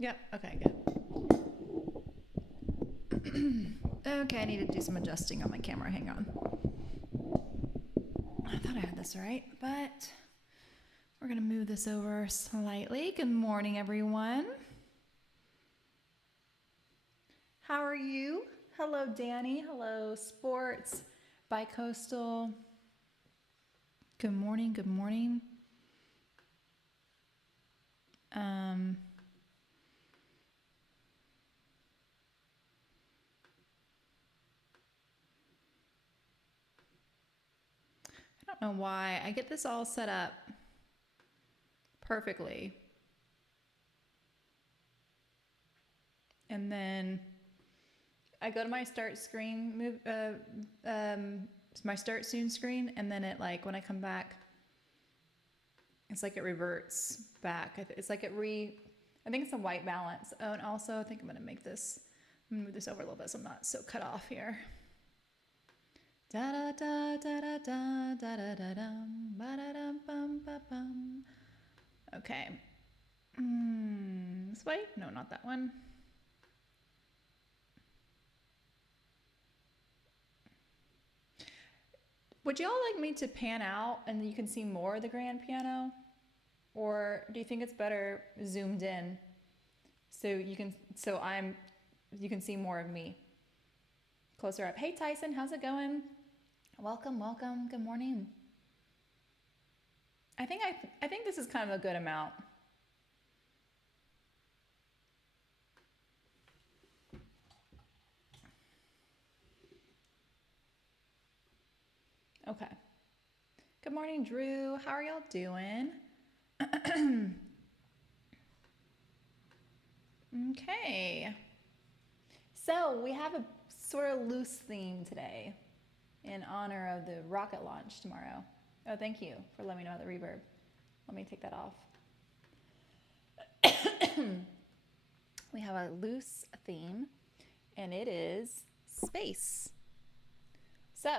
Yep. Okay, good. Okay, I need to do some adjusting on my camera. Hang on. I thought I had this right, but we're going to move this over slightly. Good morning, everyone. How are you? Hello, Danny. Hello, Sports, Bicoastal. Good morning. Good morning. I don't know why. I get this all set up perfectly. And then I go to my start screen, my start soon screen, and then it like, when I come back, it's like it reverts back. It's like I think it's a white balance. Oh, and also I think I'm gonna move this over a little bit so I'm not so cut off here. Da da da da da da da da da dum ba da dum bum ba bum. Okay. This way? No, not that one. Would y'all like me to pan out and you can see more of the grand piano? Or do you think it's better zoomed in so you can see more of me closer up? Hey Tyson, how's it going? Welcome, welcome. Good morning. I think this is kind of a good amount. Okay. Good morning, Drew. How are y'all doing? Okay. So we have a sort of loose theme today in honor of the rocket launch tomorrow. Oh, thank you for letting me know about the reverb. Let me take that off. We have a loose theme, and it is space. So,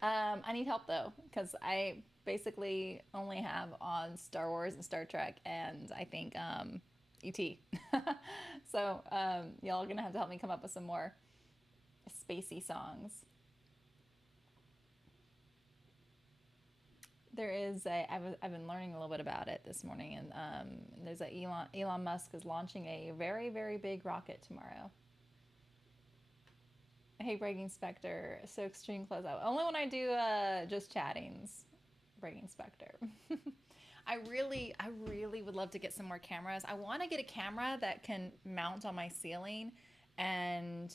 I need help though, because I basically only have on Star Wars and Star Trek, and I think E.T. So, y'all are gonna have to help me come up with some more spacey songs. There is I've been learning a little bit about it this morning, and there's Elon Musk is launching a very, very big rocket tomorrow. Hey, Breaking Spectre, so extreme close up. Only when I do just chattings, Breaking Spectre. I really would love to get some more cameras. I want to get a camera that can mount on my ceiling and,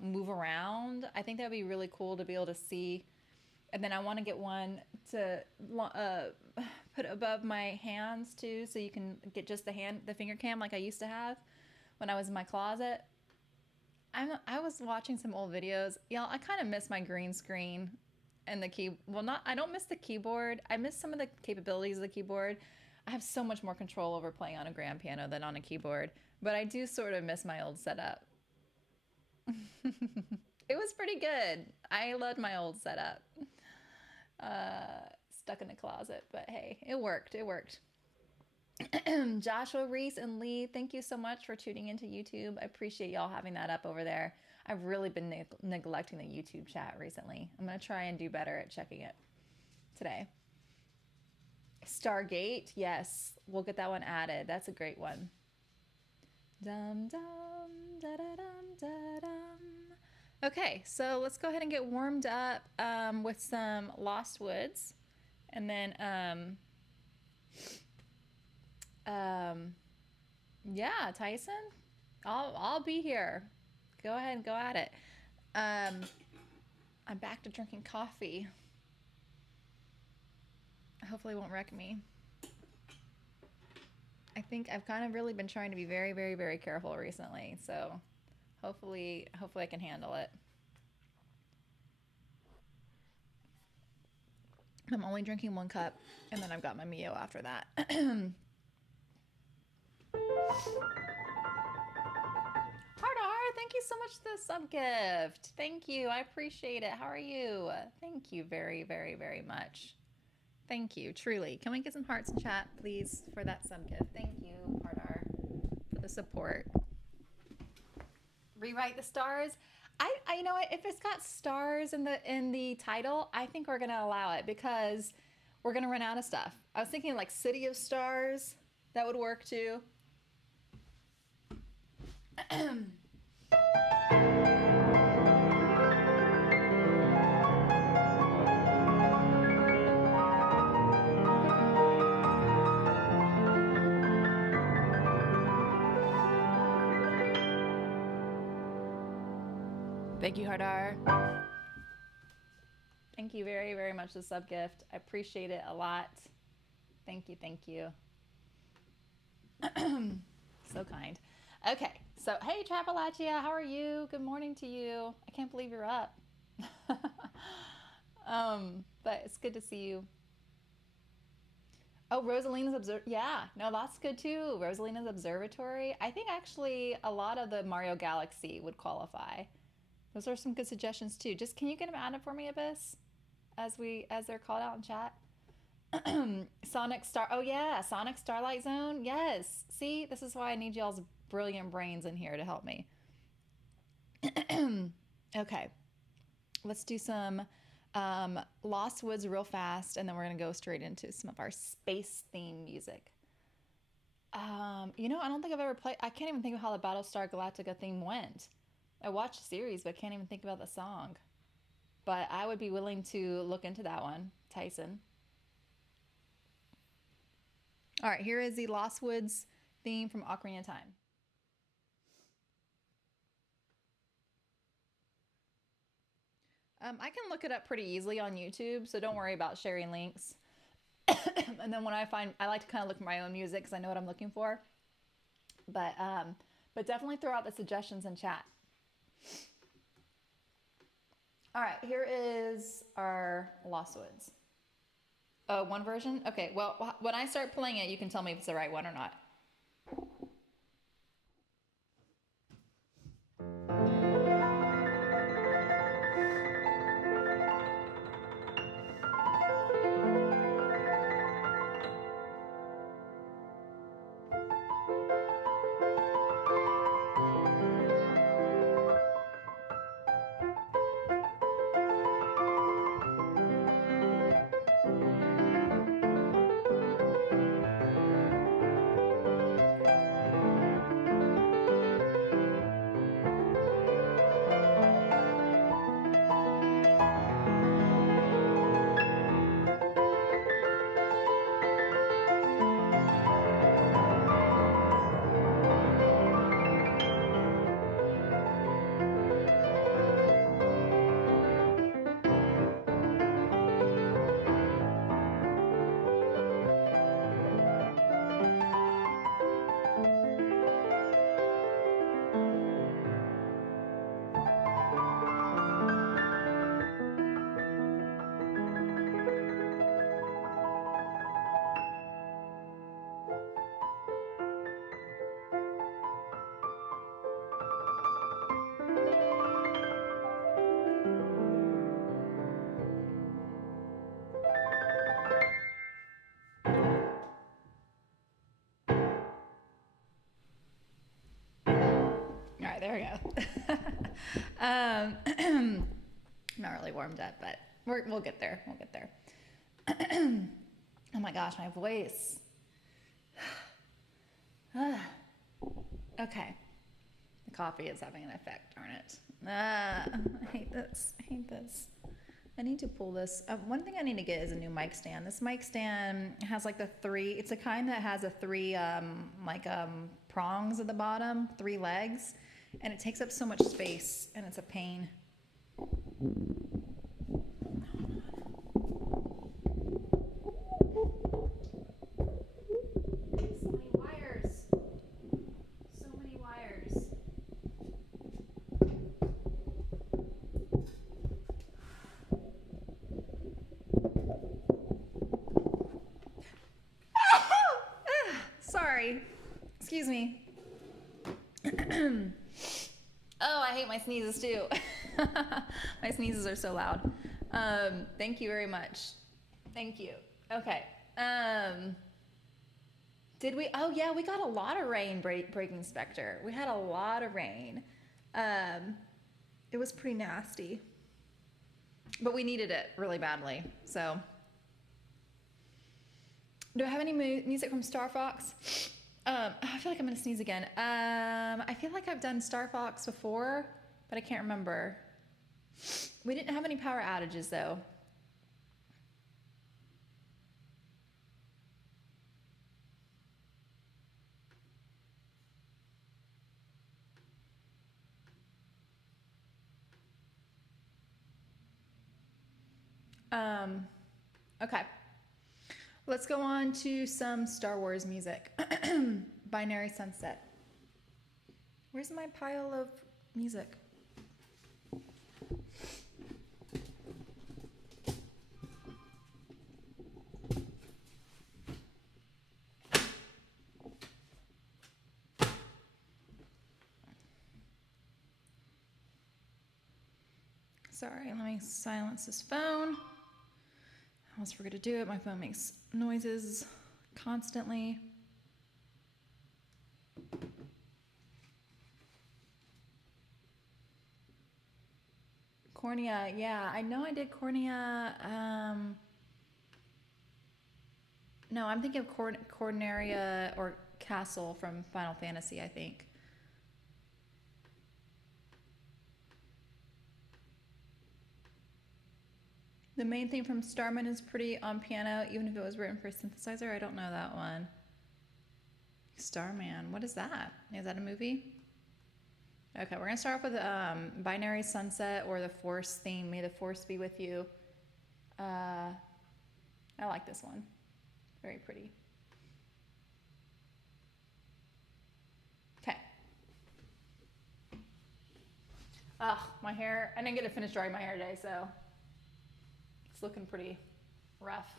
move around. I think that would be really cool to be able to see. And then I want to get one to put above my hands too, so you can get just the finger cam like I used to have when I was in my closet. I was watching some old videos. Y'all, I kind of miss my green screen and the key. Well, I don't miss the keyboard. I miss some of the capabilities of the keyboard. I have so much more control over playing on a grand piano than on a keyboard, but I do sort of miss my old setup. It was pretty good. I loved my old setup. Stuck in the closet, but hey, it worked. It worked. Joshua, Reese, and Lee, thank you so much for tuning into YouTube. I appreciate y'all having that up over there. I've really been neglecting the YouTube chat recently. I'm going to try and do better at checking it today. Stargate, yes, we'll get that one added. That's a great one. Dum dum da da dum da dum. Okay, so let's go ahead and get warmed up with some Lost Woods, and then yeah, Tyson, I'll be here. Go ahead and go at it. I'm back to drinking coffee. Hopefully it won't wreck me. I think I've kind of really been trying to be very, very, very careful recently, so hopefully I can handle it. I'm only drinking 1 cup, and then I've got my Mio after that. Hardar, thank you so much for the sub gift. Thank you. I appreciate it. How are you? Thank you very, very, very much. Thank you. Truly. Can we get some hearts in chat, please, for that sub gift? Thank you, Hardar. support. Rewrite the stars. I you know what? If it's got stars in the title, I think we're gonna allow it because we're gonna run out of stuff. I was thinking like City of Stars. That would work too. Thank you, Hardar. Thank you very, very much for the sub gift. I appreciate it a lot. Thank you, thank you. So kind. Okay, so hey, Trapalachia, how are you? Good morning to you. I can't believe you're up. But it's good to see you. Oh, Rosalina's yeah, no, that's good too. Rosalina's Observatory. I think actually a lot of the Mario Galaxy would qualify. Those are some good suggestions too. Just can you get them added for me, Abyss, as they're called out in chat? Sonic Star. Oh yeah, Sonic Starlight Zone. Yes. See, this is why I need y'all's brilliant brains in here to help me. Okay, let's do some Lost Woods real fast, and then we're gonna go straight into some of our space theme music. You know, I don't think I've ever played. I can't even think of how the Battlestar Galactica theme went. I watched the series, but can't even think about the song. But I would be willing to look into that one, Tyson. All right, here is the Lost Woods theme from Ocarina of Time. I can look it up pretty easily on YouTube, so don't worry about sharing links. And then when I like to kind of look for my own music because I know what I'm looking for. But definitely throw out the suggestions in chat. All right, here is our Lost Woods. Oh, one version? Okay, well, when I start playing it, you can tell me if it's the right one or not. There we go. I'm not really warmed up, but we'll get there. We'll get there. Oh my gosh, my voice. Okay. The coffee is having an effect, darn it. I hate this. I hate this. I need to pull this. One thing I need to get is a new mic stand. This mic stand has like the three, it's a kind that has a three prongs at the bottom, 3 legs, and it takes up so much space and it's a pain. So many wires. So many wires. Sorry. Excuse me. Oh, I hate my sneezes too. My sneezes are so loud. Thank you very much. Thank you. Okay. Did we? Oh yeah, we got a lot of rain breaking Spectre. We had a lot of rain. Um, it was pretty nasty, but we needed it really badly. So, do I have any music from Star Fox? I feel like I'm gonna sneeze again. I feel like I've done Star Fox before, but I can't remember. We didn't have any power outages though. Okay. Let's go on to some Star Wars music. Binary Sunset. Where's my pile of music? Sorry, let me silence this phone. I almost forgot to do it. My phone makes noises constantly. Cornea, yeah, I know I did Cornea. No, I'm thinking of Corneria or Castle from Final Fantasy, I think. The main theme from Starman is pretty on piano, even if it was written for synthesizer. I don't know that one. Starman, what is that? Is that a movie? Okay, we're gonna start off with Binary Sunset or the Force theme. May the Force be with you. I like this one. Very pretty. Okay. Ugh, my hair. I didn't get to finish drying my hair today, so it's looking pretty rough.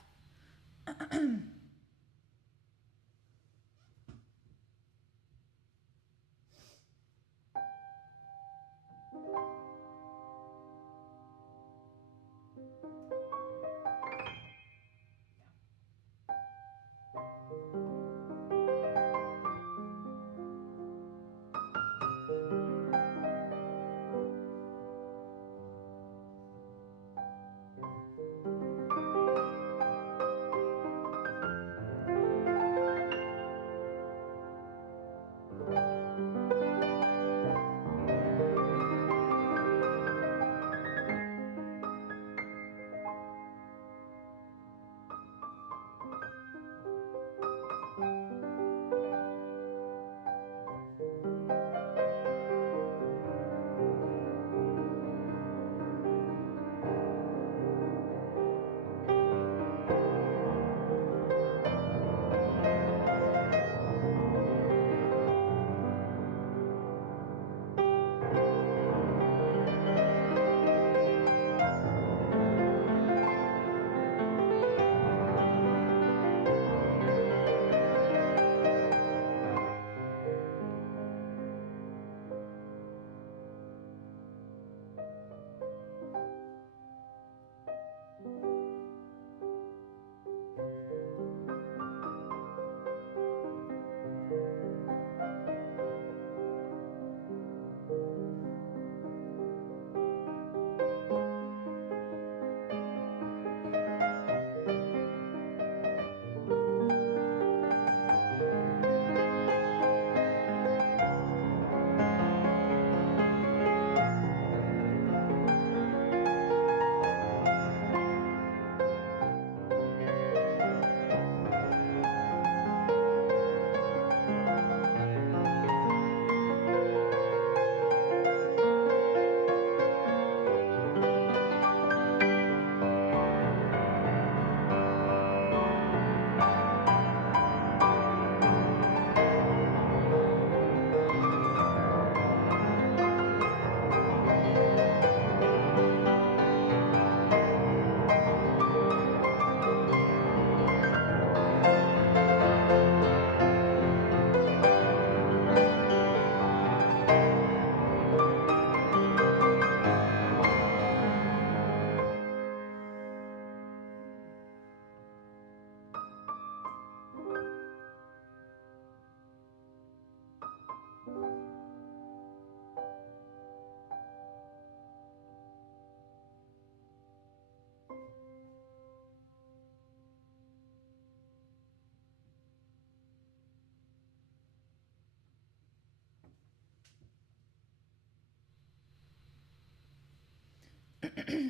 All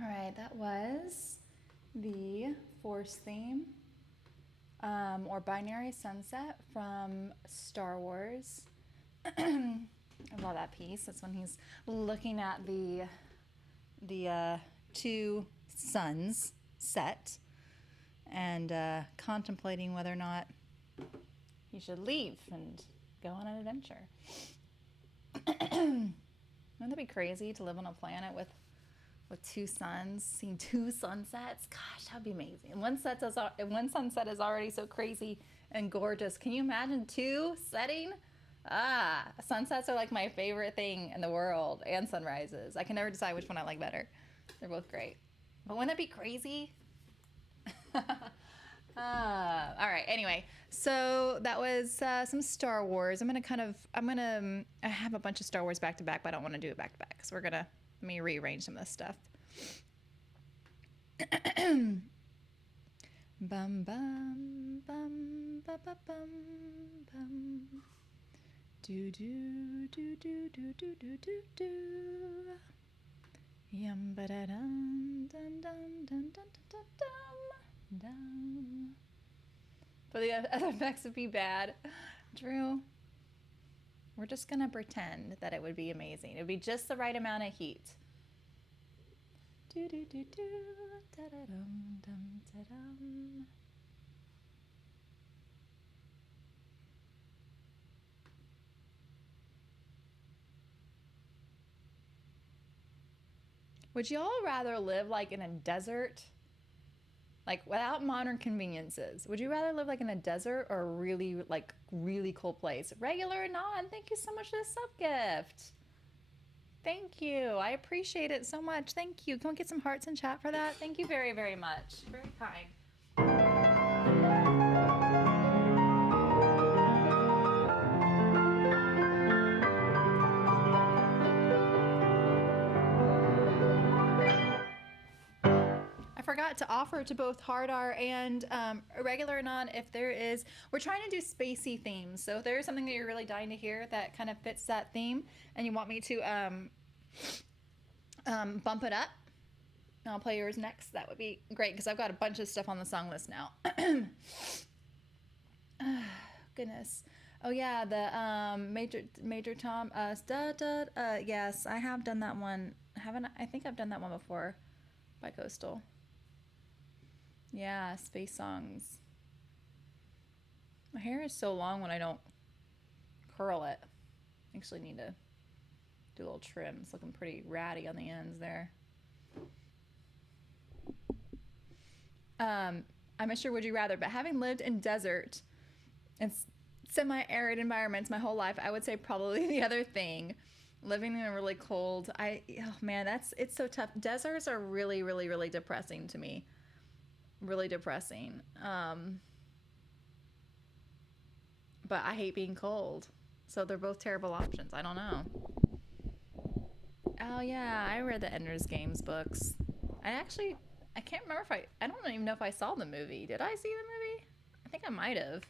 right, that was the Force theme, or Binary Sunset from Star Wars. I love that piece. That's when he's looking at the two suns set and contemplating whether or not he should leave and go on an adventure. Wouldn't that be crazy to live on a planet with two suns, seeing two sunsets? Gosh, that'd be amazing. And one sunset is already so crazy and gorgeous. Can you imagine two setting? Sunsets are like my favorite thing in the world, and sunrises. I can never decide which one I like better. They're both great. But wouldn't that be crazy? All right. Anyway, so that was some Star Wars. I have a bunch of Star Wars back to back, but I don't want to do it back to back. So let me rearrange some of this stuff. Bum bum bum ba ba bum bum. Do do do do do do do do do. Yum ba da dum dum dum dum dum dum dum dum. But the other effects would be bad. Drew, we're just gonna pretend that it would be amazing. It would be just the right amount of heat. Do do do do da da dum dum da dum. Would y'all rather live like in a desert, like without modern conveniences? Would you rather live like in a desert or a really cool place? Regular or non, thank you so much for the sub gift. Thank you. I appreciate it so much. Thank you. Can we get some hearts in chat for that? Thank you very, very much. Very kind. Forgot to offer to both hard R and regular non if there is. We're trying to do Spacey themes, so if there is something that you're really dying to hear that kind of fits that theme and you want me to bump it up, I'll play yours next. That would be great because I've got a bunch of stuff on the song list now. Goodness. Oh yeah, the Major Tom yes, I have done that one. Haven't I think I've done that one before by Coastal. Yeah, space songs. My hair is so long when I don't curl it. Actually need to do a little trim. It's looking pretty ratty on the ends there. I'm not sure would you rather, but having lived in desert and semi-arid environments my whole life, I would say probably the other thing. Living in a really cold, oh man, it's so tough. Deserts are really, really, really depressing to me. Really depressing. But I hate being cold. So they're both terrible options. I don't know. Oh yeah, I read the Ender's Games books. I can't remember I don't even know if I saw the movie. Did I see the movie? I think I might have.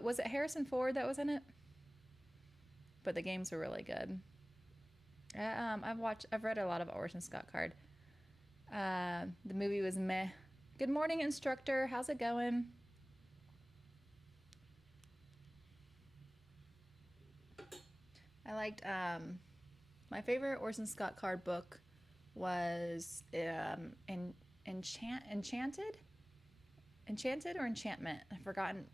Was it Harrison Ford that was in it? But the games were really good. I've read a lot of Orson Scott Card. The movie was meh. Good morning, instructor. How's it going? I liked my favorite Orson Scott Card book was Enchanted or Enchantment. I've forgotten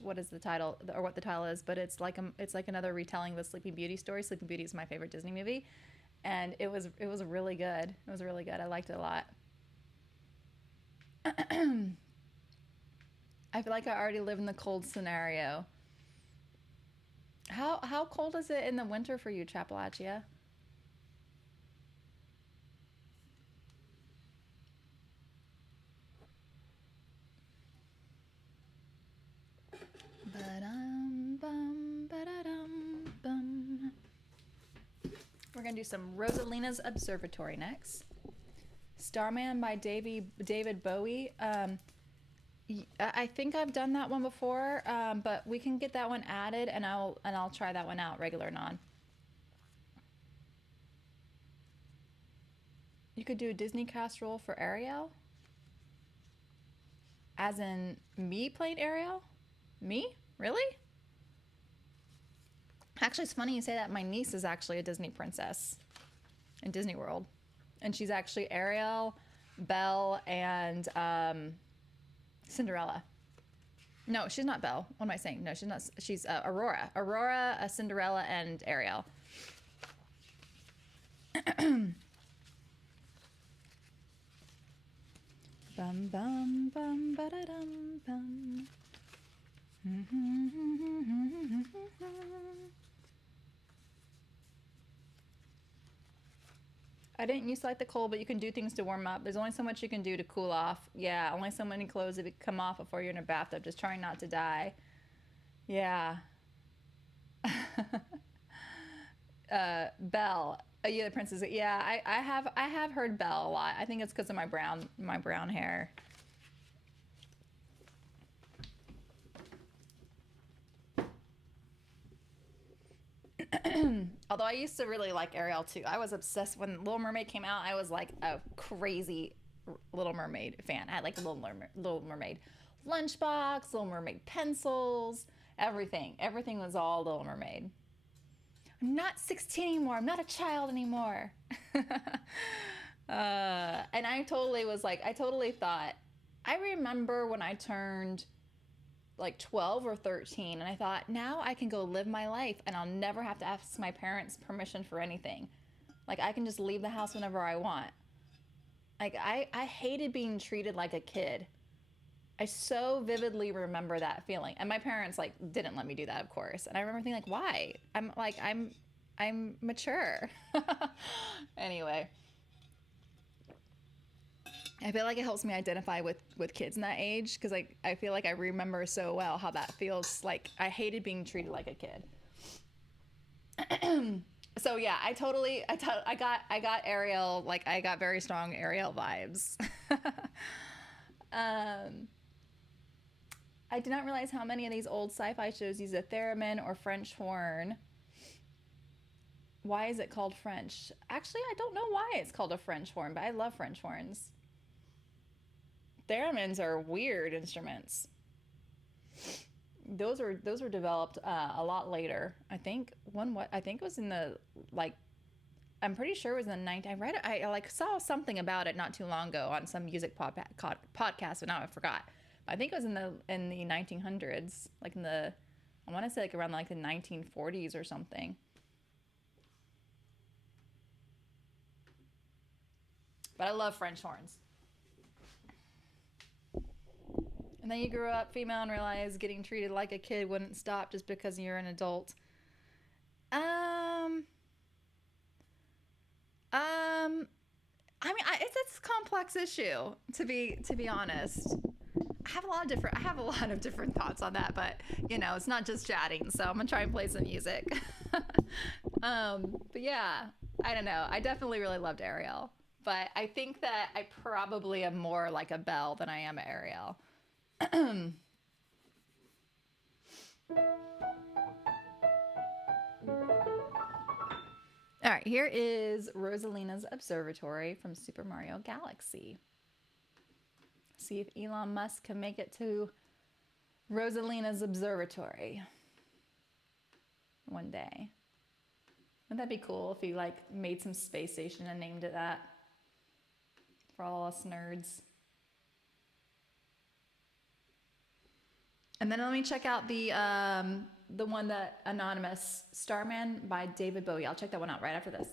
what is the title or what the title is, but it's like another retelling of the Sleeping Beauty story. Sleeping Beauty is my favorite Disney movie, and it was really good. It was really good. I liked it a lot. I feel like I already live in the cold scenario. How cold is it in the winter for you, Chapalachia? We're going to do some Rosalina's Observatory next. Starman by David Bowie. I think I've done that one before, but we can get that one added, and I'll try that one out, regular non. You could do a Disney cast role for Ariel? As in me playing Ariel? Me? Really? Actually, it's funny you say that. My niece is actually a Disney princess in Disney World. And she's actually Ariel, Belle, and Cinderella. No, she's not Belle. What am I saying? No, she's not. She's Aurora. Aurora, Cinderella, and Ariel. Bum bum bum ba da dum bum. I didn't used to like the cold, but you can do things to warm up. There's only so much you can do to cool off. Yeah, only so many clothes that come off before you're in a bathtub. Just trying not to die. Yeah. Belle. Yeah, the princess. Yeah, I have heard Belle a lot. I think it's because of my brown hair. Although I used to really like Ariel too. I was obsessed when Little Mermaid came out. I was like a crazy Little Mermaid fan. I had like Little Mermaid lunchbox, Little Mermaid pencils, everything. Everything was all Little Mermaid. I'm not 16 anymore. I'm not a child anymore. And I totally was like, I totally thought, I remember when I turned like 12 or 13 and I thought, now I can go live my life and I'll never have to ask my parents permission for anything. Like I can just leave the house whenever I want. Like I hated being treated like a kid. I so vividly remember that feeling. And my parents like didn't let me do that, of course. And I remember thinking like, why? I'm mature. Anyway, I feel like it helps me identify with kids in that age because I feel like I remember so well how that feels. Like I hated being treated like a kid. So yeah, I got Ariel, like I got very strong Ariel vibes. I did not realize how many of these old sci-fi shows use a theremin or French horn. Why is it called French? Actually, I don't know why it's called a French horn, but I love French horns. Theremins are weird instruments. Those were developed a lot later. I think it was in the like. I'm pretty sure it was in the 90s. I read it. I like saw something about it not too long ago on some music podcast, but now I forgot. But I think it was in the 1900s, like in the, I want to say like around like the 1940s or something. But I love French horns. And then you grew up female and realized getting treated like a kid wouldn't stop just because you're an adult. I mean, it's a complex issue to be honest. I have a lot of different thoughts on that, but you know, it's not just chatting. So I'm gonna try and play some music. But yeah, I don't know. I definitely really loved Ariel, but I think that I probably am more like a Belle than I am Ariel. All right, here is Rosalina's Observatory from Super Mario Galaxy. See if Elon Musk can make it to Rosalina's Observatory one day. Wouldn't that be cool if he like made some space station and named it that for all us nerds? And then let me check out the one that Anonymous Starman by David Bowie. I'll check that one out right after this.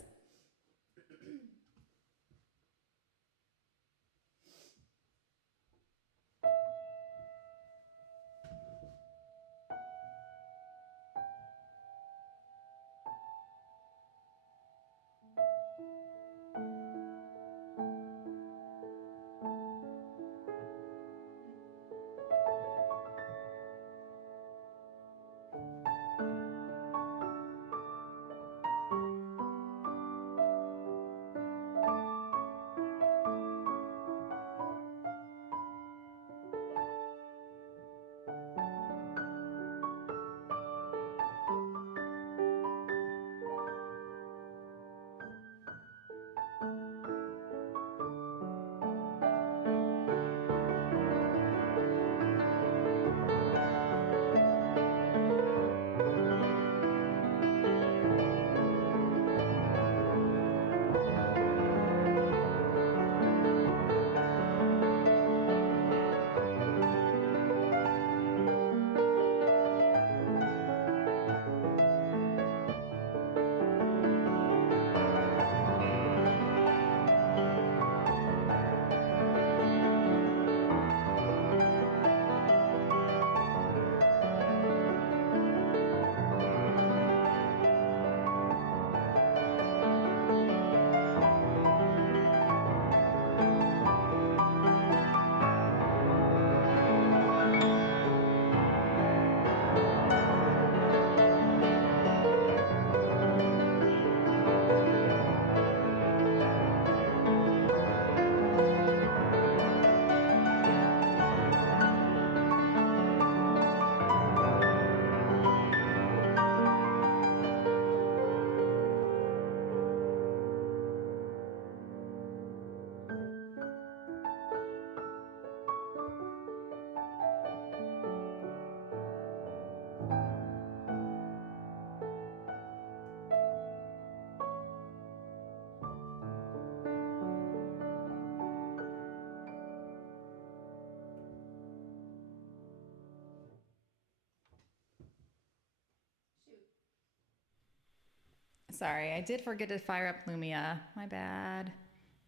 Sorry, I did forget to fire up Lumia. My bad.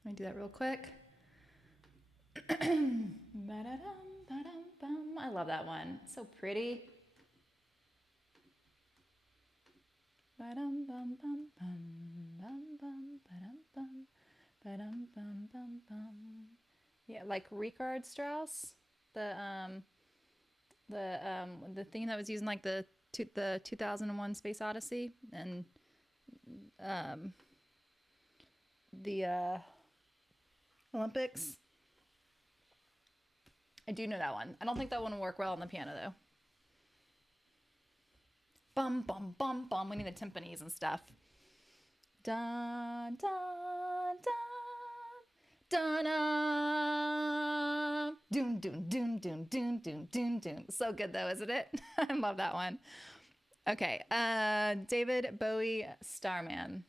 Let me do that real quick. I love that one. It's so pretty. Yeah, like Richard Strauss, the the thing that was using like the 2001 Space Odyssey and the Olympics. I do know that one. I don't think that one will work well on the piano though. Bum bum bum bum. We need the timpanis and stuff. Dun dun dun dun dun. Doom doom doom doom doom doom doom doom. So good though, isn't it? I love that one. Okay, David Bowie, Starman.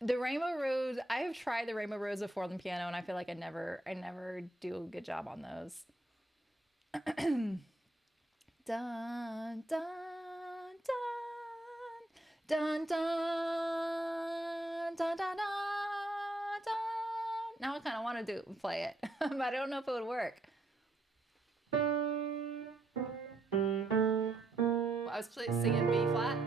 The Rainbow Rose, I have tried the Rainbow Rose before on the piano, and I feel like I never do a good job on those. Dun dun dun dun dun dun dun dun. Now I kind of want to play it, but I don't know if it would work. I was singing B flat.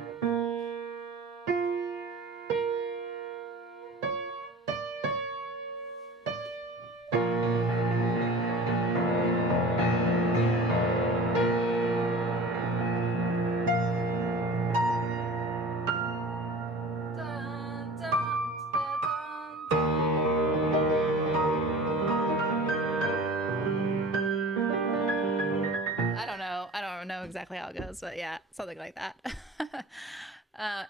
I don't know exactly how it goes, but yeah, something like that.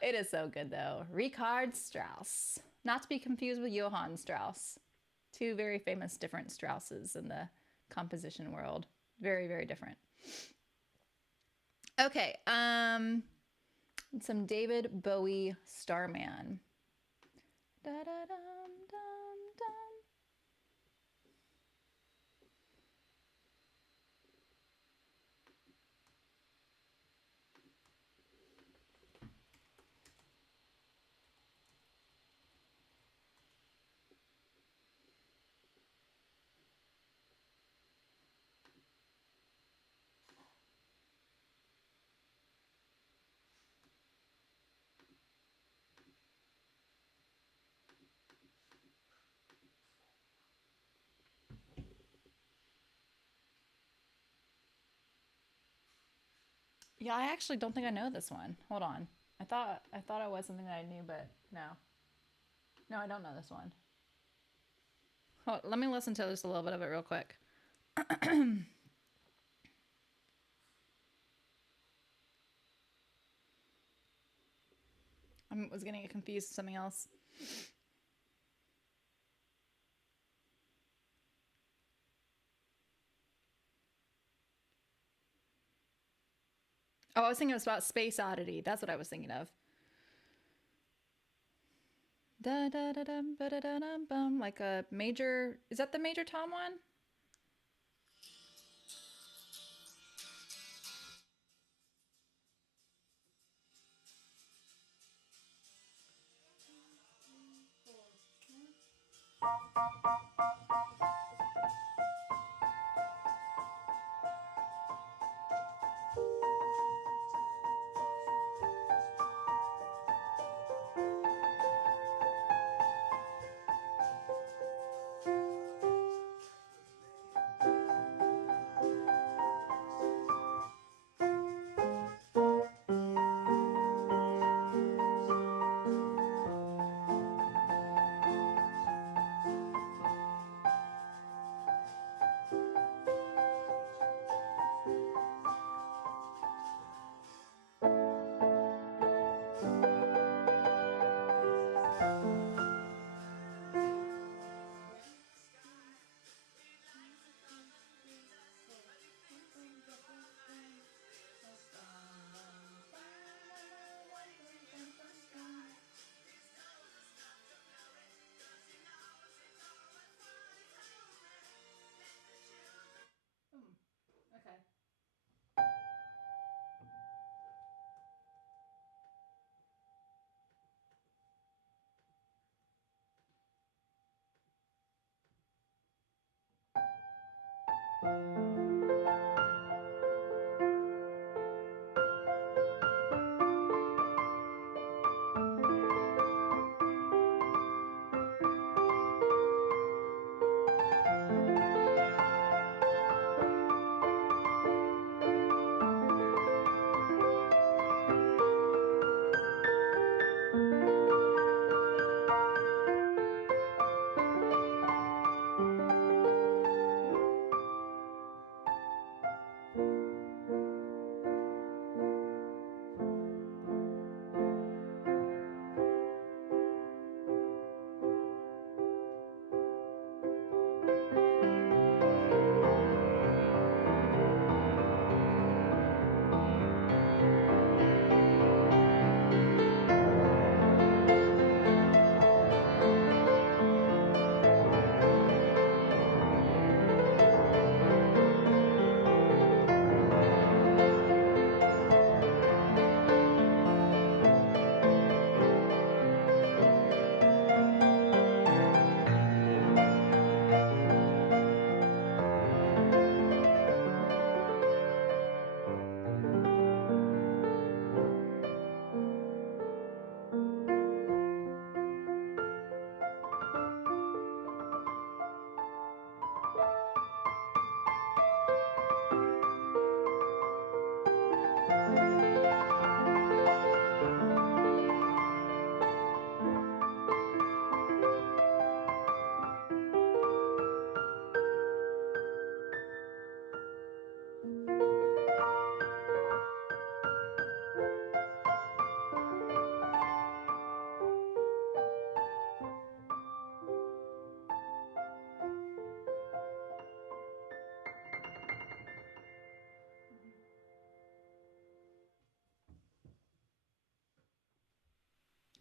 It is so good though. Richard Strauss, not to be confused with Johann Strauss. Two very famous different Strausses in the composition world. Very, very different. Okay, some David Bowie, Starman. Da da dum dum dum. Yeah, I actually don't think I know this one. Hold on. I thought it was something that I knew, but no. No, I don't know this one. Let me listen to just a little bit of it real quick. I was getting confused with something else. Oh, I was thinking it was about Space Oddity. That's what I was thinking of. Da da da dum ba da da dum bum. Like a major. Is that the Major Tom one?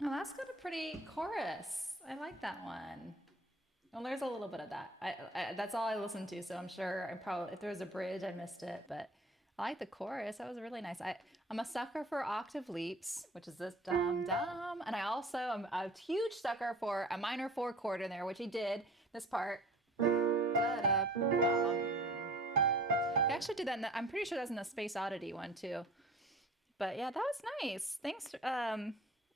Oh, that's got a pretty chorus. I like that one. Well, there's a little bit of that. That's all I listened to, so I'm sure I probably if there was a bridge, I missed it. But I like the chorus. That was really nice. I'm a sucker for octave leaps, which is this dum dum, and I also am a huge sucker for a minor four chord in there, which he did. This part. He actually did that. I'm pretty sure that's in the Space Oddity one too. But yeah, that was nice. Thanks,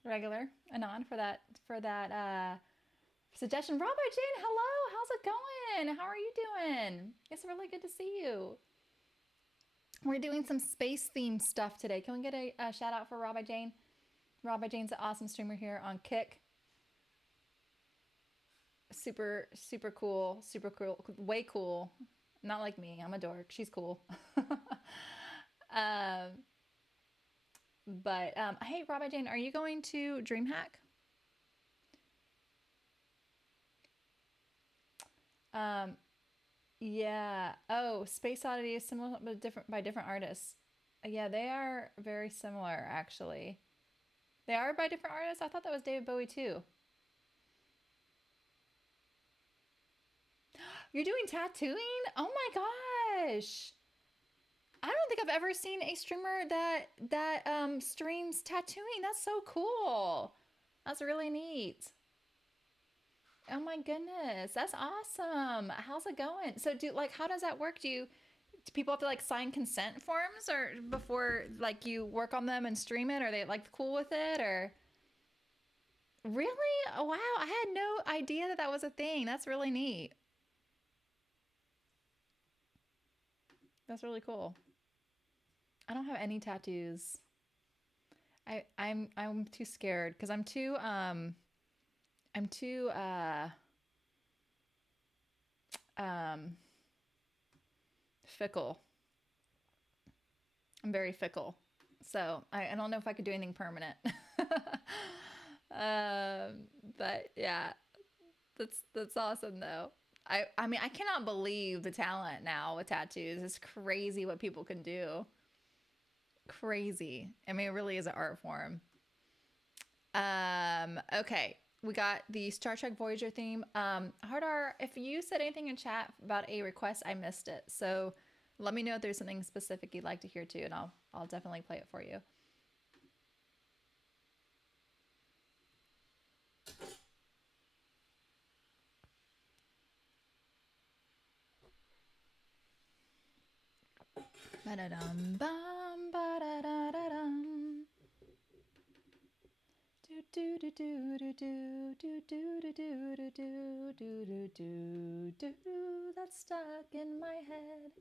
regular Anon, for that suggestion. Rabbi Jane, hello. How's it going? How are you doing? It's really good to see you. We're doing some space themed stuff today. Can we get a shout out for Rabbi Jane? Rabbi Jane's an awesome streamer here on Kick. Super, super cool. Super cool. Way cool. Not like me. I'm a dork. She's cool. But hey, Rabbi Jane, are you going to DreamHack? Yeah. Oh, Space Oddity is similar but different by different artists. Yeah, they are very similar actually. They are by different artists. I thought that was David Bowie too. You're doing tattooing? Oh my gosh. I don't think I've ever seen a streamer that streams tattooing. That's so cool. That's really neat. Oh my goodness, that's awesome. How's it going? So how does that work? Do people have to like sign consent forms or before like you work on them and stream it? Are they like cool with it or? Really? Oh, wow, I had no idea that was a thing. That's really neat. That's really cool. I don't have any tattoos. I'm too scared because I'm too um fickle. I'm very fickle. So I don't know if I could do anything permanent. But yeah, that's awesome though. I mean I cannot believe the talent now with tattoos. It's crazy what people can do. Crazy. I mean it really is an art form. Okay. We got the Star Trek Voyager theme. Hardar, if you said anything in chat about a request, I missed it. So let me know if there's something specific you'd like to hear too, and I'll definitely play it for you. Ba-da-dum, bum, ba-da-da-da-dum. Do do do do do do do do do do do do do do do. That's stuck in my head.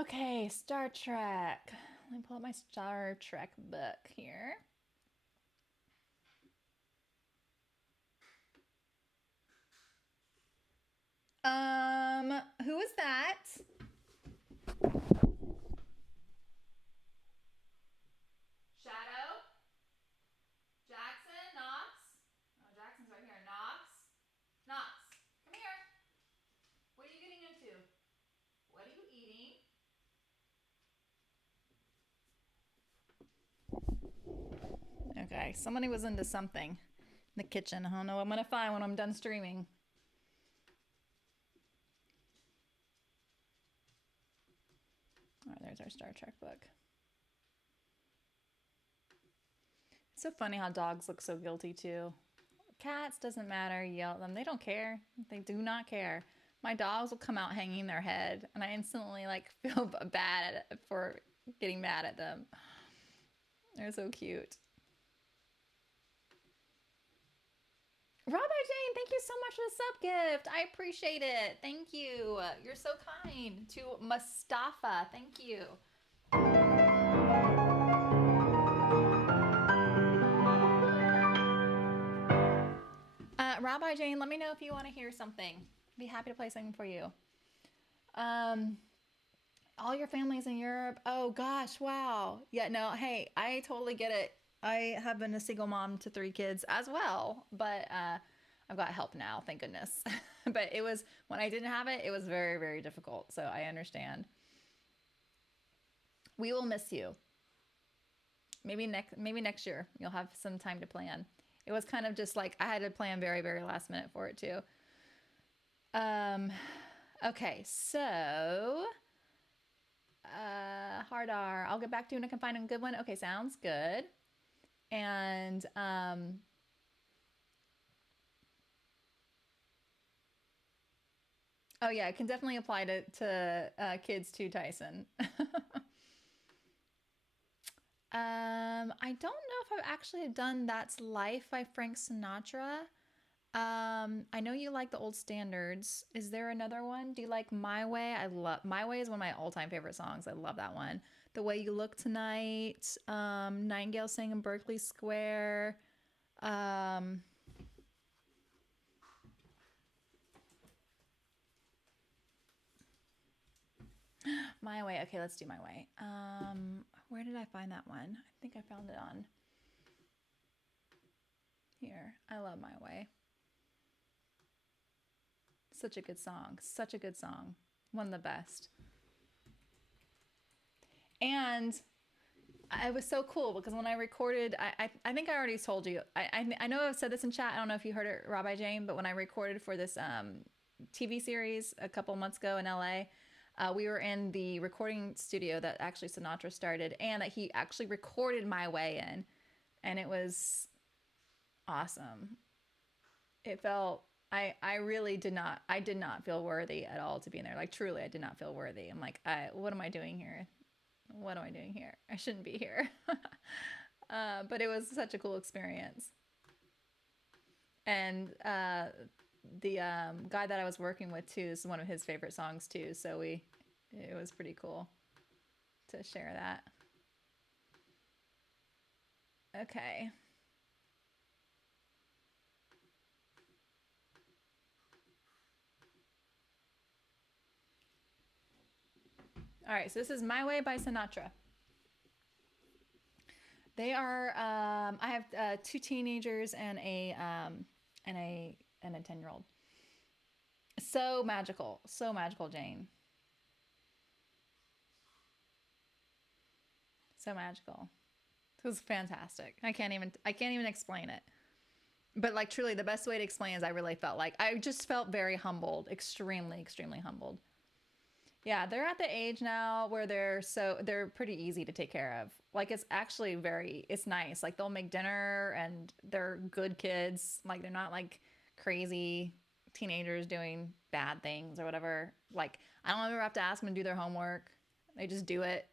Okay, Star Trek. Let me pull up my Star Trek book here. Who is that? Shadow? Jackson? Knox? Oh, Jackson's right here. Knox? Knox, come here. What are you getting into? What are you eating? Okay, somebody was into something in the kitchen. I don't know what I'm gonna find when I'm done streaming. All right, there's our Star Trek book. It's so funny how dogs look so guilty too. Cats, doesn't matter, you yell at them. They don't care. They do not care. My dogs will come out hanging their head, and I instantly like feel bad for getting mad at them. They're so cute. Rabbi Jane, thank you so much for the sub gift. I appreciate it. Thank you. You're so kind. To Mustafa, thank you. Rabbi Jane, let me know if you want to hear something. I'd be happy to play something for you. All your families in Europe. Oh gosh, wow. Yeah, no, hey, I totally get it. I have been a single mom to 3 kids as well, but I've got help now, thank goodness. But it was, when I didn't have it, it was very, very difficult. So I understand. We will miss you. Maybe next year you'll have some time to plan. It was kind of just like I had to plan very, very last minute for it too. Okay, so hard R. I'll get back to you when I can find a good one. Okay, sounds good. And oh yeah, it can definitely apply to kids too, Tyson. I don't know if I've actually done That's Life by Frank Sinatra. I know you like the old standards. Is there another one? Do you like My Way? I love My Way is one of my all-time favorite songs. I love that one. The Way You Look Tonight, Nightingale Sang in Berkeley Square. My Way. Okay, let's do My Way. Where did I find that one? I think I found it on here. I love My Way. Such a good song. Such a good song. One of the best. And it was so cool because when I recorded, I think I already told you. I know I've said this in chat. I don't know if you heard it, Rabbi Jane, but when I recorded for this TV series a couple months ago in LA, we were in the recording studio that actually Sinatra started and that he actually recorded My Way in. And it was awesome. It felt, I really did not feel worthy at all to be in there. Like truly, I did not feel worthy. I'm like, what am I doing here? What am I doing here? I shouldn't be here. But it was such a cool experience. And the guy that I was working with too is one of his favorite songs too. So it was pretty cool to share that. Okay. All right, so this is My Way by Sinatra. They are. I have 2 teenagers and a 10-year-old. So magical, Jane. So magical. It was fantastic. I can't even explain it. But like truly, the best way to explain is I really felt like I just felt very humbled, extremely, extremely humbled. Yeah, they're at the age now where they're pretty easy to take care of. Like it's actually it's nice. Like they'll make dinner and they're good kids. Like they're not like crazy teenagers doing bad things or whatever. Like I don't ever have to ask them to do their homework. They just do it.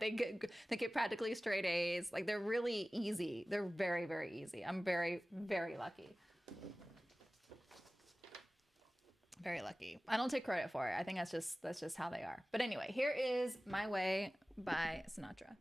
They get practically straight A's. Like they're really easy. They're very, very easy. I'm very, very lucky. Very lucky. I don't take credit for it. I think that's just how they are. But anyway, here is My Way by Sinatra.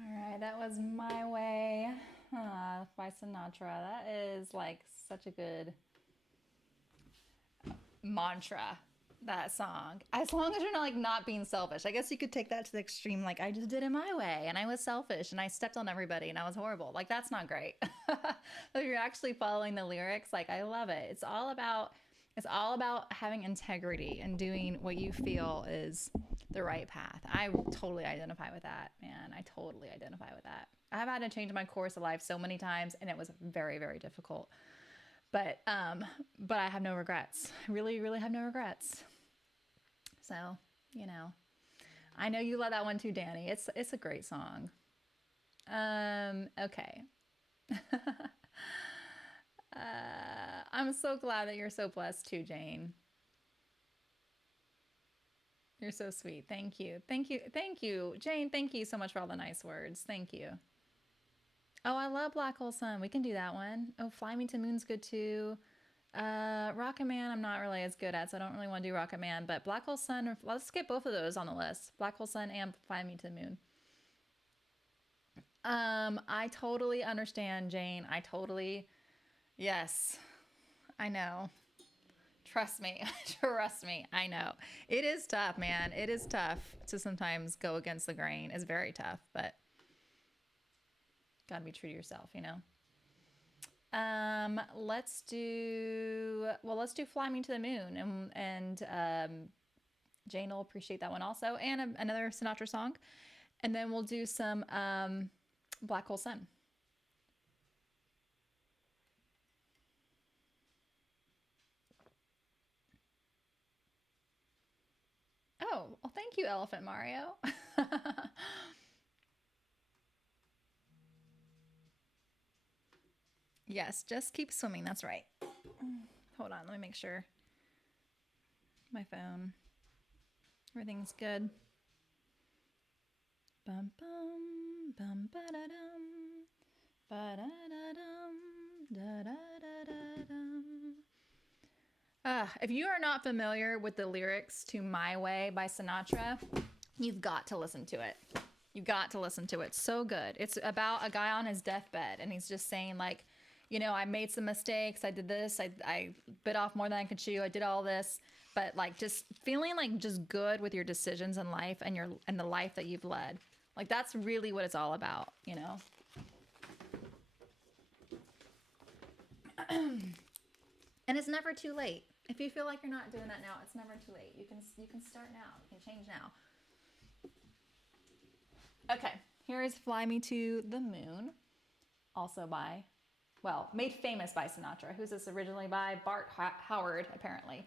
All right, that was My Way by Sinatra. That is like such a good mantra. that song. As long as you're not like not being selfish. I guess you could take that to the extreme. Like I just did it my way and I was selfish and I stepped on everybody and I was horrible. Like that's not great. If you're actually following the lyrics, like I love it. It's all about having integrity and doing what you feel is the right path. I totally identify with that, man. I totally identify with that. I've had to change my course of life so many times and it was very, very difficult. But I have no regrets. I really, really have no regrets. So, you know, I know you love that one too, Danny. It's a great song. Okay. I'm so glad that you're so blessed too, Jane. You're so sweet. Thank you. Thank you. Thank you. Jane, thank you so much for all the nice words. Thank you. Oh, I love Black Hole Sun. We can do that one. Oh, Fly Me to Moon's good too. Rocket Man, I'm not really as good at, so I don't really want to do Rocket Man. But Black Hole Sun, let's get both of those on the list. Black Hole Sun and Fly Me to the Moon. I totally understand, Jane. Yes, I know. Trust me, trust me. I know it is tough, man. It is tough to sometimes go against the grain. It's very tough, but gotta be true to yourself, you know. Let's do Fly Me to the Moon and Jane will appreciate that one also and another Sinatra song. And then we'll do some Black Hole Sun. Oh, well, thank you, Elephant Mario. Yes, just keep swimming. That's right. Hold on, let me make sure my phone. Everything's good. Bum bum bum ba da dum ba da da dum da da da da dum. If you are not familiar with the lyrics to "My Way" by Sinatra, you've got to listen to it. You got to listen to it. So good. It's about a guy on his deathbed, and he's just saying like, you know, I made some mistakes. I did this. I bit off more than I could chew. I did all this, but like just feeling like just good with your decisions in life and the life that you've led. Like that's really what it's all about, you know. And it's never too late. If you feel like you're not doing that now, it's never too late. You can start now. You can change now. Okay, here is Fly Me to the Moon, also by, well, made famous by Sinatra. Who's this originally by? Bart Howard, apparently.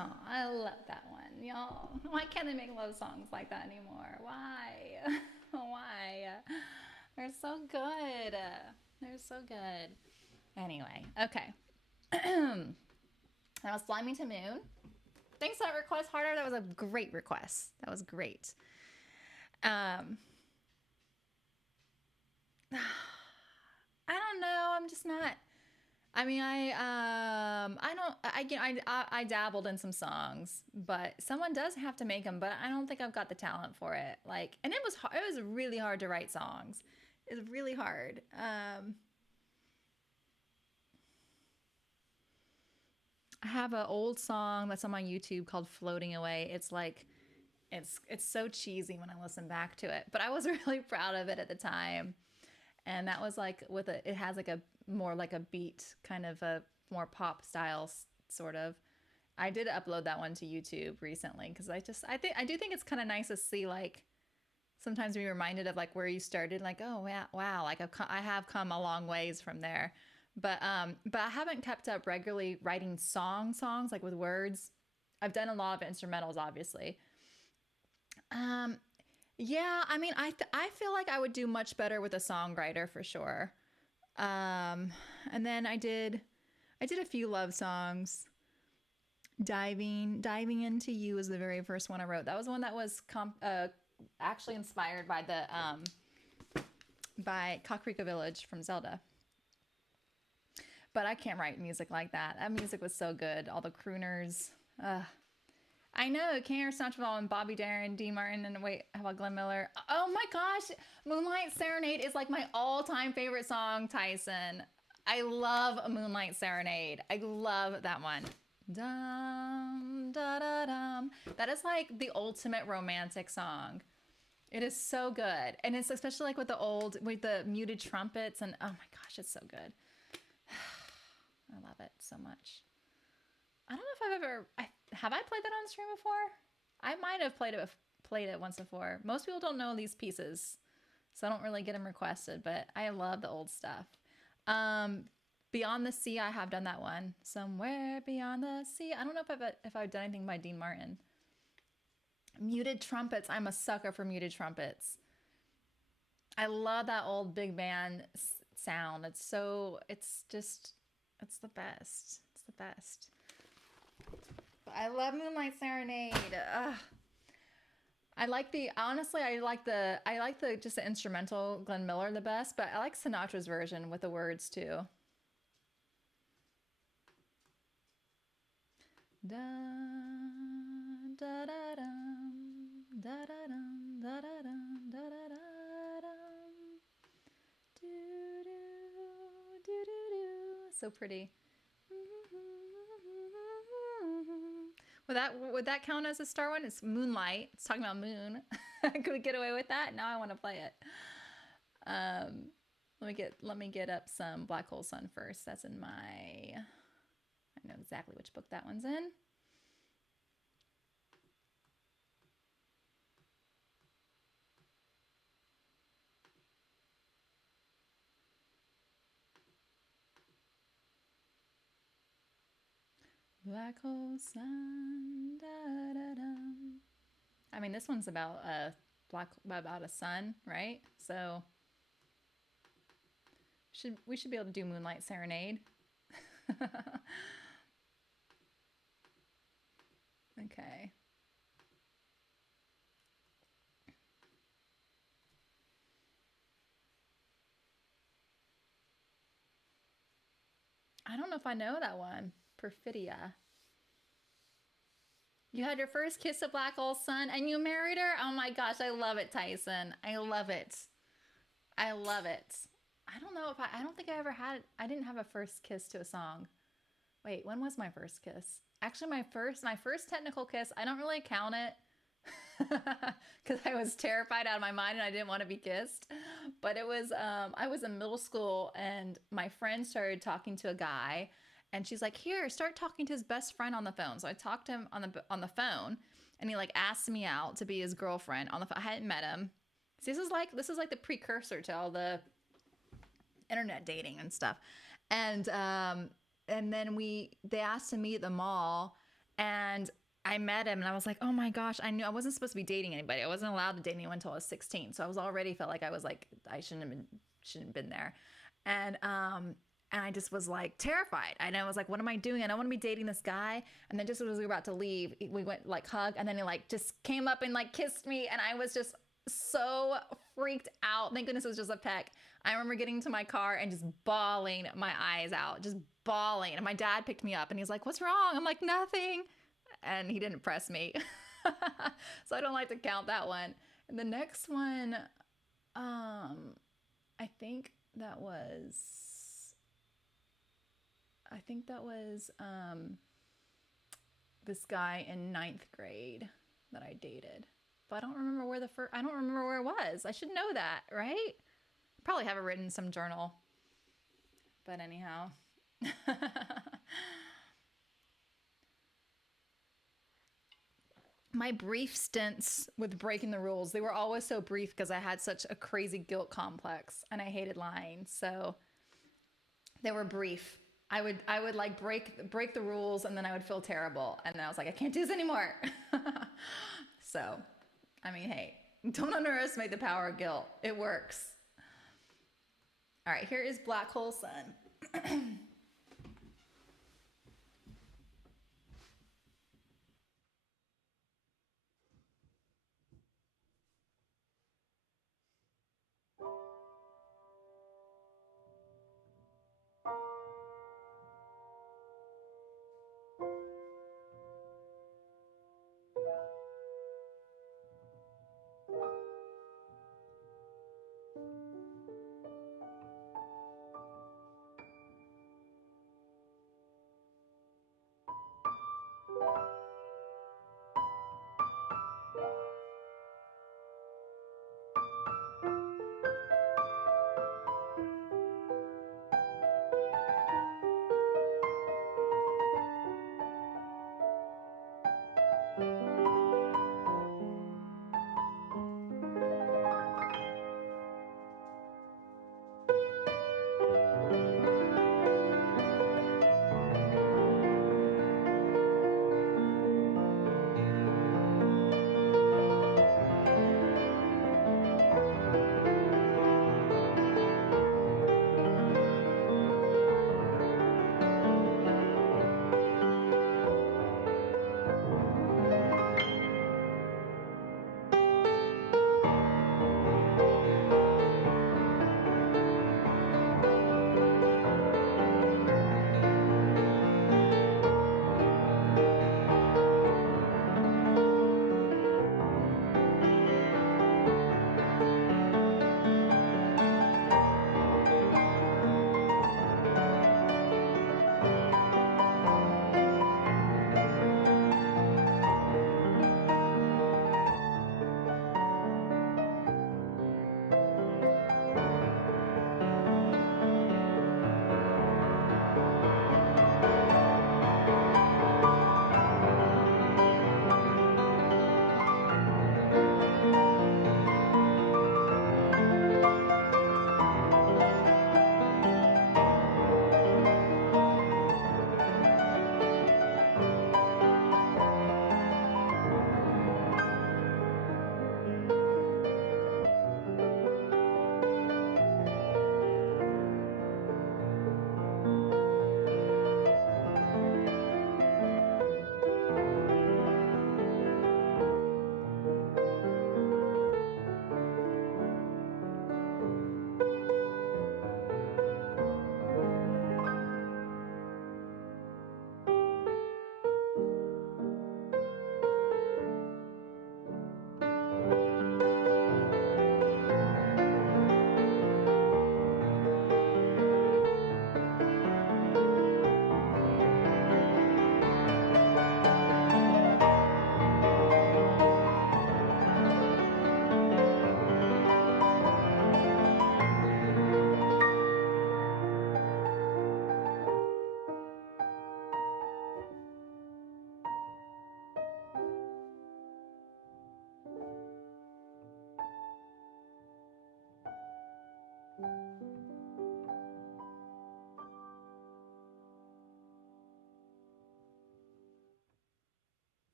Oh, I love that one, y'all. Why can't they make love songs like that anymore? Why? Why? They're so good. They're so good. Anyway, okay. That was Fly Me to Moon. Thanks for that request, Harder. That was a great request. That was great. Um, I don't know. I'm just not. I mean, I don't. I dabbled in some songs, but someone does have to make them. But I don't think I've got the talent for it. Like, and it was really hard to write songs. It's really hard. I have an old song that's on my YouTube called "Floating Away." It's like, it's so cheesy when I listen back to it, but I was really proud of it at the time. And that was like it has like a more like a beat, kind of a more pop style sort of. I did upload that one to YouTube recently because I do think it's kind of nice to see, like, sometimes be reminded of like where you started, like, oh wow, like I have come a long ways from there. But I haven't kept up regularly writing songs like with words. I've done a lot of instrumentals, obviously. Um, yeah, I mean, I feel like I would do much better with a songwriter for sure. Um, and then I did a few love songs. Diving into You was the very first one I wrote. That was one that was actually inspired by the by Kakrika Village from Zelda. But I can't write music like that. That music was so good. All the crooners. I know. Can't Hear Snatchball and Bobby Darin, D. Martin, and wait, how about Glenn Miller? Oh my gosh. Moonlight Serenade is like my all-time favorite song, Tyson. I love a Moonlight Serenade. I love that one. Dum, da, da, dum. That is like the ultimate romantic song. It is so good. And it's especially like with the muted trumpets, and oh my gosh, it's so good. I love it so much. I don't know if I've ever have I played that on stream before? I might have played it once before. Most people don't know these pieces, so I don't really get them requested, but I love the old stuff. Beyond the Sea, I have done that one. Somewhere Beyond the Sea. I don't know if I've done anything by Dean Martin. Muted trumpets. I'm a sucker for muted trumpets. I love that old big band sound. It's the best. It's the best. But I love Moonlight Serenade. Ugh. I like the just the instrumental Glenn Miller the best, but I like Sinatra's version with the words too. Da da da dum, da da dum, da da dum, da da da dum. Do do do do do. So pretty. Would that count as a star one? It's Moonlight. It's talking about moon. Could we get away with that? Now I want to play it. Let me get up some Black Hole Sun first. That's in I know exactly which book that one's in. Black hole sun, da da da. I mean, this one's about a sun, right? So we should be able to do Moonlight Serenade. Okay. I don't know if I know that one. Perfidia. You had your first kiss of Black Hole Sun and you married her? Oh my gosh, I love it, Tyson. I love it. I love it. I don't know if I don't think I didn't have a first kiss to a song. Wait, when was my first kiss? Actually, my first technical kiss, I don't really count it because I was terrified out of my mind and I didn't want to be kissed. But it was, I was in middle school and my friend started talking to a guy and she's like, here, start talking to his best friend on the phone. So I talked to him on the phone and he like asked me out to be his girlfriend on the phone. I hadn't met him. So this is like the precursor to all the internet dating and stuff. And then they asked to meet at the mall and I met him and I was like, oh my gosh, I knew I wasn't supposed to be dating anybody. I wasn't allowed to date anyone until I was 16. So I was already felt like I was like, I shouldn't have been there. And and I just was like terrified. And I was like, what am I doing? I don't want to be dating this guy. And then just as we were about to leave, we went like hug and then he like just came up and like kissed me. And I was just so freaked out. Thank goodness it was just a peck. I remember getting to my car and just bawling my eyes out, just bawling. And my dad picked me up and he's like, what's wrong? I'm like, nothing. And he didn't press me. So I don't like to count that one. And the next one, I think that was, I think that was this guy in ninth grade that I dated. But I don't remember where the first, I don't remember where it was. I should know that, right? Probably have it written in some journal. But anyhow. My brief stints with breaking the rules, they were always so brief because I had such a crazy guilt complex and I hated lying. So they were brief. I would like break the rules and then I would feel terrible. And then I was like, I can't do this anymore. So, I mean, hey, don't underestimate the power of guilt. It works. All right, here is Black Hole Sun.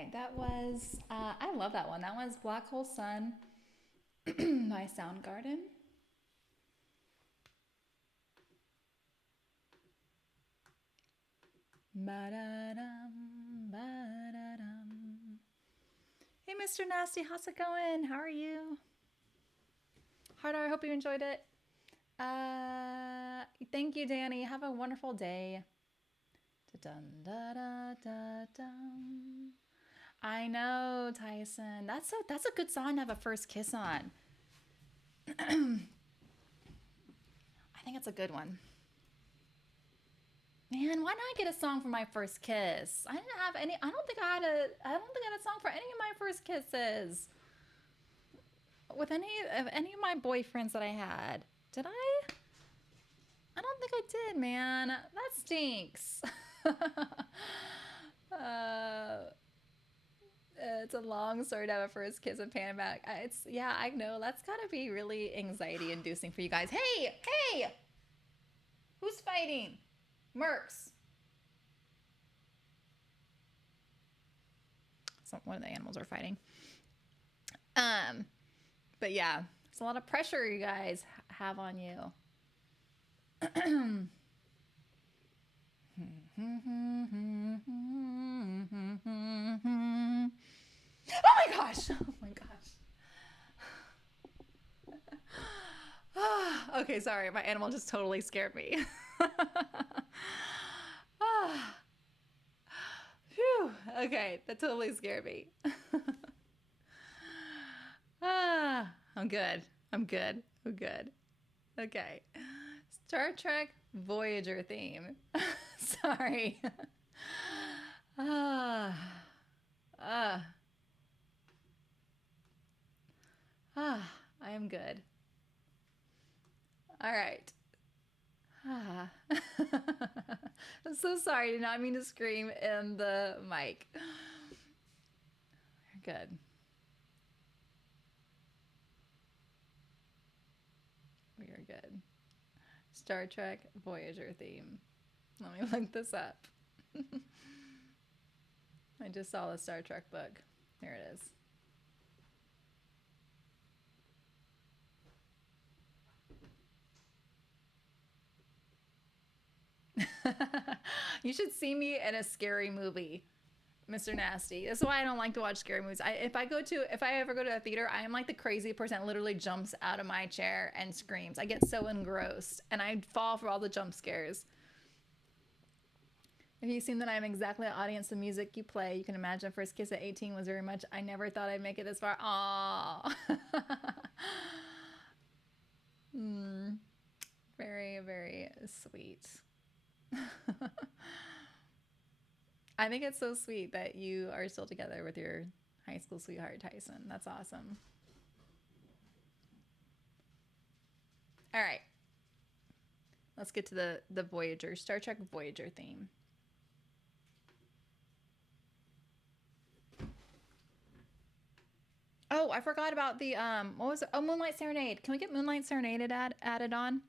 right, that was, I love that one. That was Black Hole Sun by Soundgarden. Ba-da-dum, ba-da-dum. Hey, Mr. Nasty, how's it going? How are you? Harder, I hope you enjoyed it. Thank you, Danny. Have a wonderful day. Da-dun-da-da-da-dum. I know, Tyson. That's a good song to have a first kiss on. I think it's a good one. Man, why not get a song for my first kiss? I didn't have any. I don't think I had a song for any of my first kisses. With any of my boyfriends that I had. Did I? I don't think I did, man. That stinks. It's a long story to have a first kiss in Panama. Yeah, I know. That's gotta be really anxiety inducing for you guys. Hey! Who's fighting? Mercs. One of the animals are fighting. But yeah, it's a lot of pressure you guys have on you. Oh my gosh! Oh my gosh. Okay, sorry. My animal just totally scared me. Phew. Okay, that totally scared me. I'm good. Okay. Star Trek Voyager theme. Sorry. I am good. All right. I'm so sorry. I did not mean to scream in the mic. You're good. We are good. Star Trek Voyager theme. Let me look this up. I just saw the Star Trek book. Here it is. You should see me in a scary movie, Mr. Nasty. That's why I don't like to watch scary movies. If I ever go to a theater, I am like the crazy person that literally jumps out of my chair and screams. I get so engrossed and I fall for all the jump scares. If you've seen that I'm exactly the audience the music you play, you can imagine first kiss at 18 was very much, I never thought I'd make it this far. Aww. Very, very sweet. I think it's so sweet that you are still together with your high school sweetheart, Tyson. That's awesome. All right. Let's get to the Voyager, Star Trek Voyager theme. Oh, I forgot about the, what was it? Oh, Moonlight Serenade. Can we get Moonlight Serenade added on?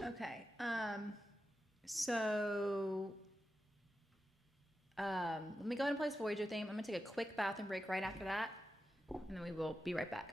Okay. Let me go ahead and play this Voyager theme. I'm gonna take a quick bathroom break right after that, and then we will be right back.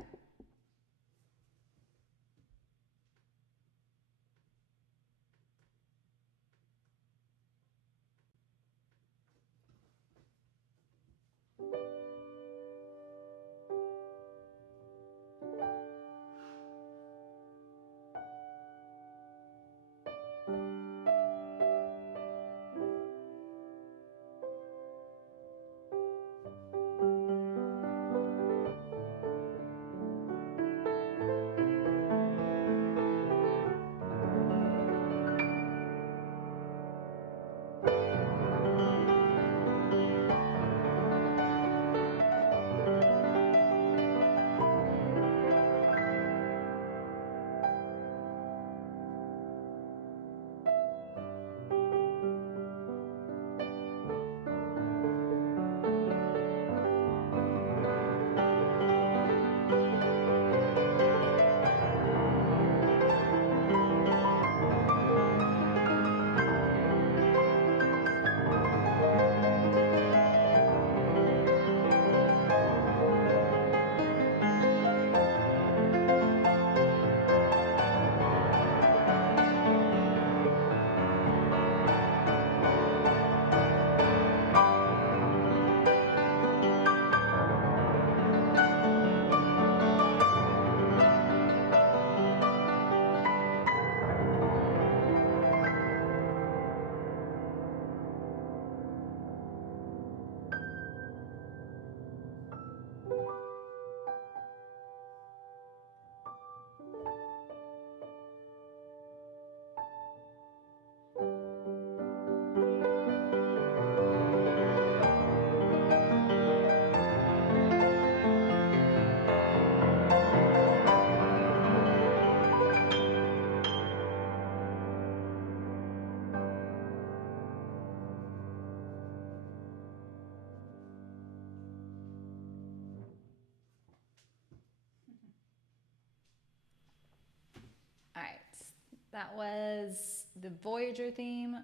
That was the Voyager theme,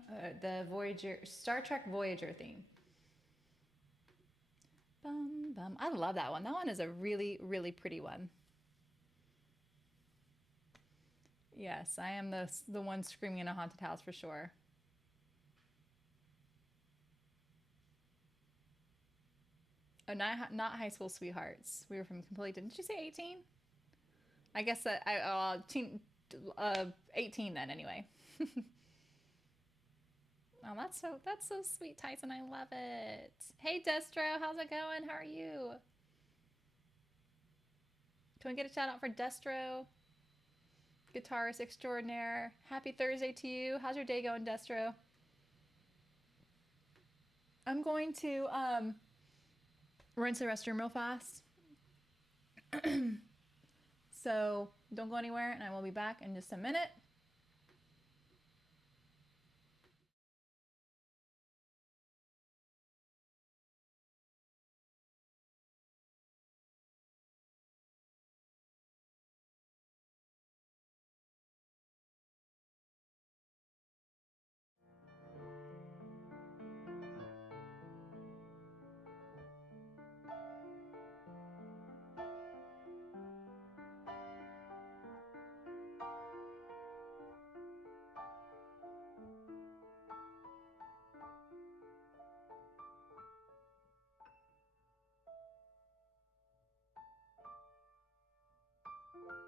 the Voyager, Star Trek Voyager theme. Bum, bum. I love that one. That one is a really, really pretty one. Yes, I am the one screaming in a haunted house for sure. Oh, not High School Sweethearts. We were from completely different. Did you say 18? I guess that 18 then anyway. Oh, that's so sweet, Tyson. I love it. Hey, Destro, how's it going? How are you? Can we get a shout out for Destro, guitarist extraordinaire? Happy Thursday to you. How's your day going, Destro? I'm going to rinse the restroom real fast. So don't go anywhere, and I will be back in just a minute.